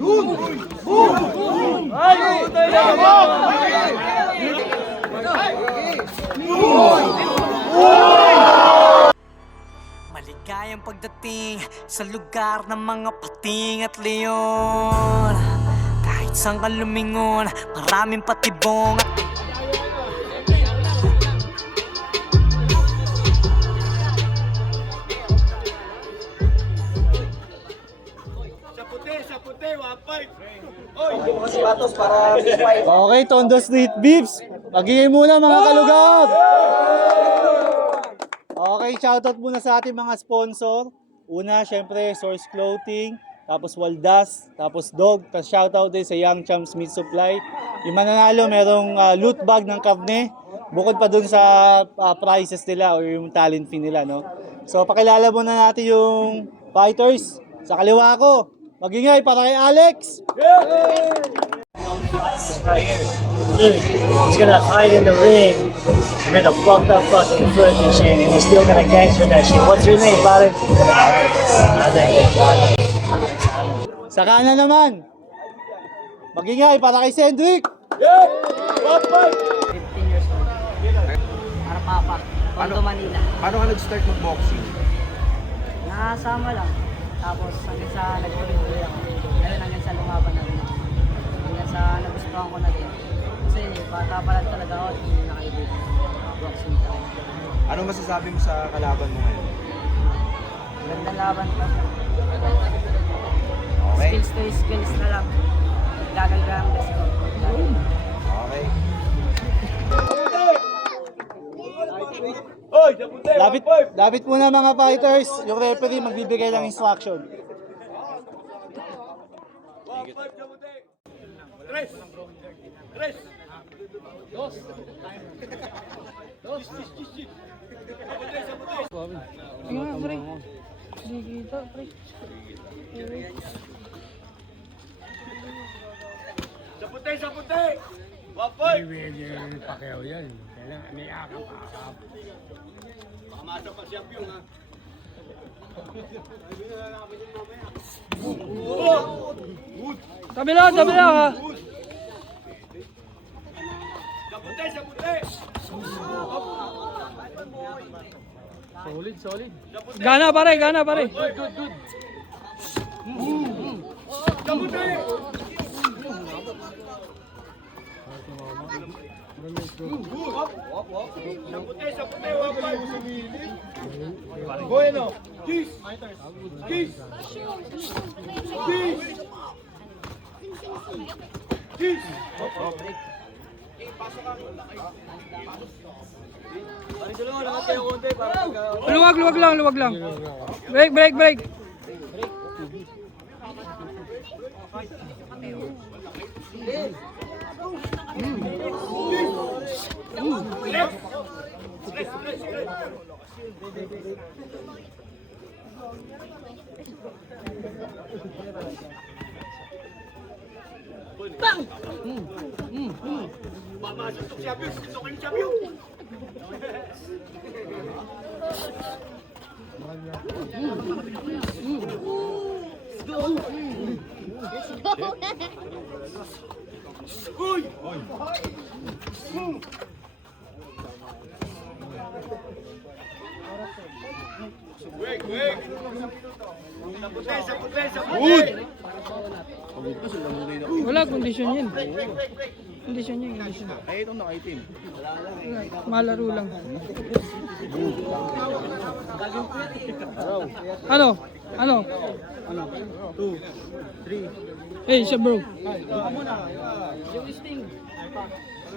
Maligayang pagdating sa lugar ng mga pating at leon. Kahit saan ka lumingon, maraming patibong at Okay, Tondo Street Beeps. Magingay muna mga kalugab. Okay, shoutout muna sa ating mga sponsor. Una, syempre, Source Clothing, tapos Waldas, tapos Dog, tapos shoutout din sa Young Champs Meat Supply. Yung mananalo, merong loot bag ng karne, bukod pa dun sa prizes nila or yung talent fee nila, no? So, pakilala muna natin yung fighters. Sa kaliwa ko, magingay para kay Alex. Right here. Look, he's gonna hide in the ring, commit a fucked up fucking foot and shit, and he's still gonna gangster that shit. What's your name, brother? Sa kanan naman, magingay para kay Cedric. 15 years old. Para papa. Tondo, Manila. Paano ka nag-start mag-boxing? Nakasama lang. Tapos hanggang sa nagtuloy-tuloy ako. Ngayon hanggang sa lumaban na rin ako. Hanggang sa nagustuhan ko na din. Kasi bata pa lang talaga ako at hindi nakaibig. Boxing talaga. Anong masasabi mo sa kalaban mo ngayon? Ganda laban ko. Okay. Skills to skills na lang. Gagal-gagal ko. Okay. Lapit muna mga fighters, yung referee magbibigay ng instruction. Kabila ha. Solid. Gana pare. Good. Bueno. Luwag lang. Break. Wala, kondisyon yan. Ay, itong nakaitim. Malaro lang. Ano? 2, 3. Hey, siya bro.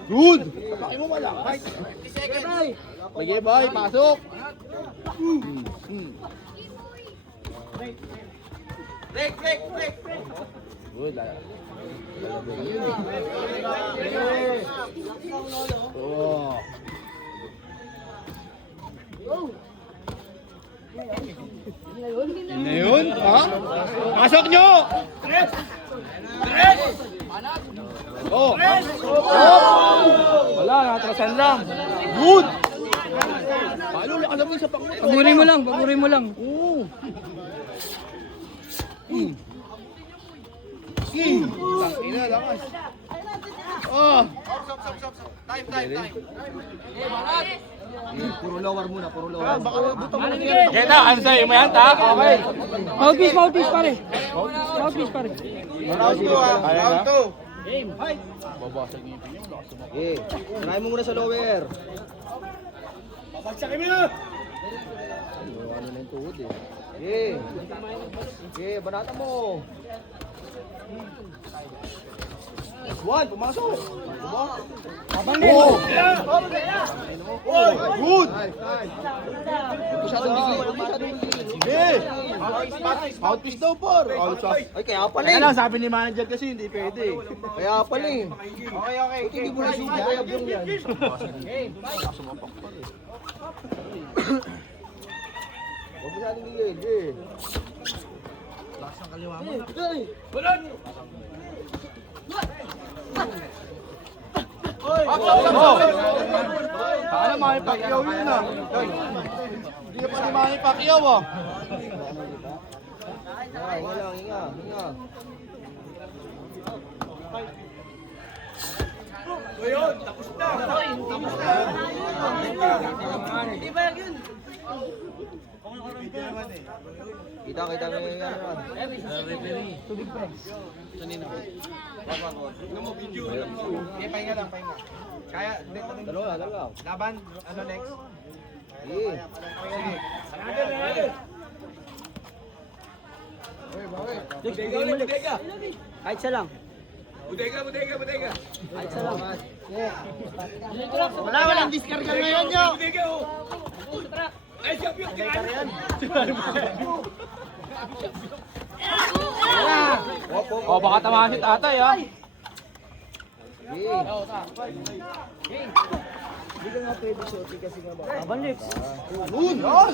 Good! Paki mo wala. Sige, boy, pasok! Break! Good, oh. Yun na yun, ha? Pasok nyo! Oh! Wala, natrasan lang. Good! Paano lakas naman sa pangulo? Pagurin mo lang. Oo. Ina, lakas. Oh! Puro lower muna, puro lower. Baka buto mo lang. Keta, ano sa'yo mo yan, ta? Okay. Mouthpiece pare. Mouthpiece pare. Round 2 ha, round 2. Babasag yung ipin niyo. Okay, try mo muna sa lower. Babagsakin mo na! Ano na yung tuhod eh. Okay. Okay, banata mo. One, pumasok. Diba? Abangin! Oh! Good! Masyadong bigli. Okay. Mouthpiece daw, por. Ay, kaya pala eh. Ano, sabi ni manager kasi hindi pwede. Kaya pala eh. Okay. Hindi mo na sugi, kaya biyong yan. Huwag masyadong gilid eh. Baka na Manny Pacquiao yun ah. Hindi ka pa ni Manny Pacquiao ah. Hinga lang, hinga. Kita mo yung yan. Dalawa. Laban, ano next? Sige. Kahit siya lang. Walang diskarga ngayon nyo. Oh, baka tamahan si tatay ah. Hindi ka nga pwede shorty kasi nga ba? Laban lips.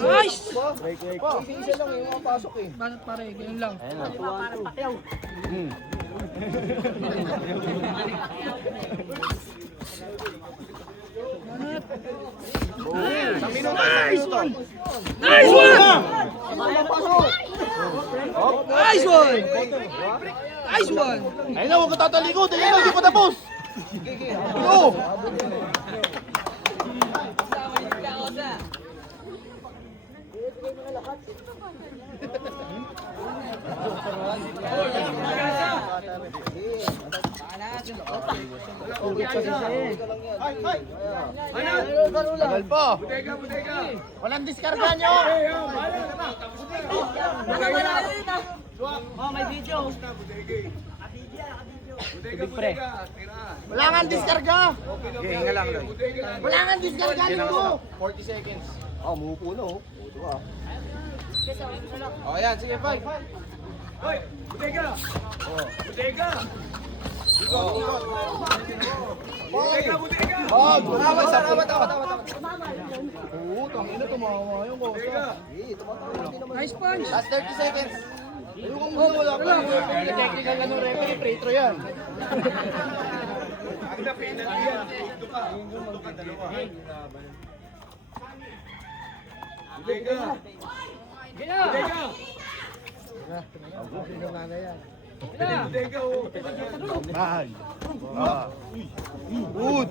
Nice! Break. Isa lang yung mga pasok eh. Banat pare, ganyan lang. Parang pakyaw. Nice one! Nice one! Nice one! Nice one! Ayun na, huwag ka tatalikod. Ayun na, hindi pa tapos. Yo! Tagal pa. Walang diskarga nyo. Oh, may video. Wala nga diskarga. Hinga lang. Wala nga diskarga nyo. 40 seconds. Oh, mupo na oh. Puto ah. Oh, yan. Sige, 5. Tama. Oo, tangina, tumawa yung kosa. Nice punch! Last 30 seconds. Ayun muna, wala pa. Technical na ng referee, free throw yan. Good.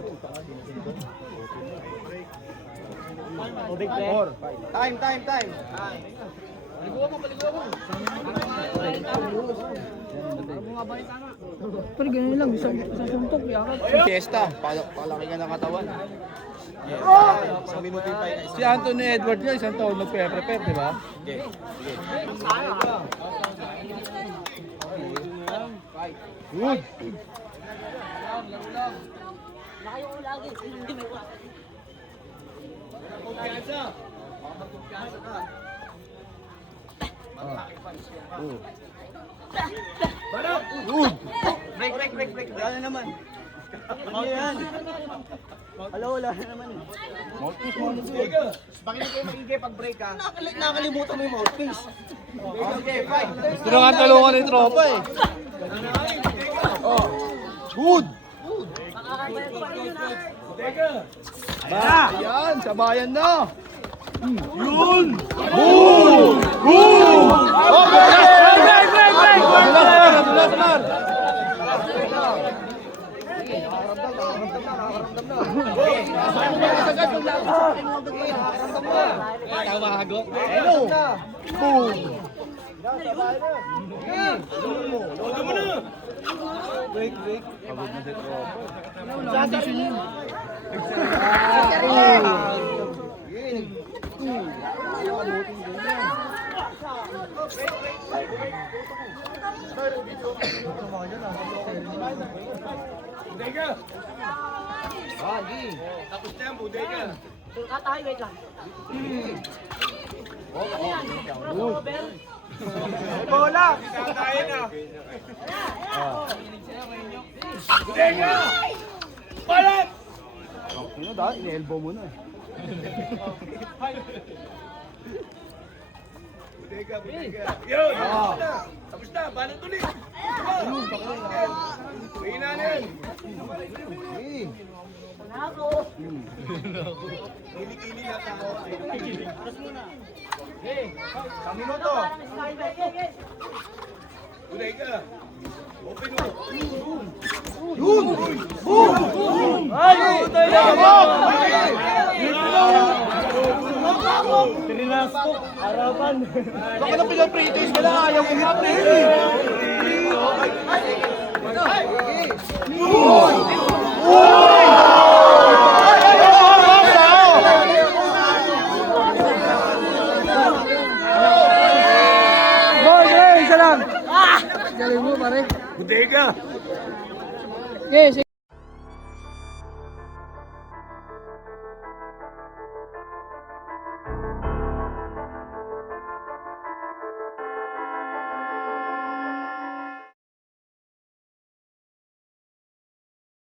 Time. Pero ganyan lang, isang suntok, yakap. Fiesta, palaki ka ng katawan. Isang minuto yung pahinga. Si Anthony Edwards nga, isang taon nagpe-prepare, di ba? Good. Break. Wala na naman. Ano yan? Wala na naman. Mouthpiece. Pakinig kayo maigay pag break ha. Nakalimutan mo yung mouthpiece. Okay, 5. Gusto na nga talungan ng tropa eh. Good. Yan, sabayan na. Break! Tatay, wait lang. Isa lang. Galing mo, pare. Bodega. Yes.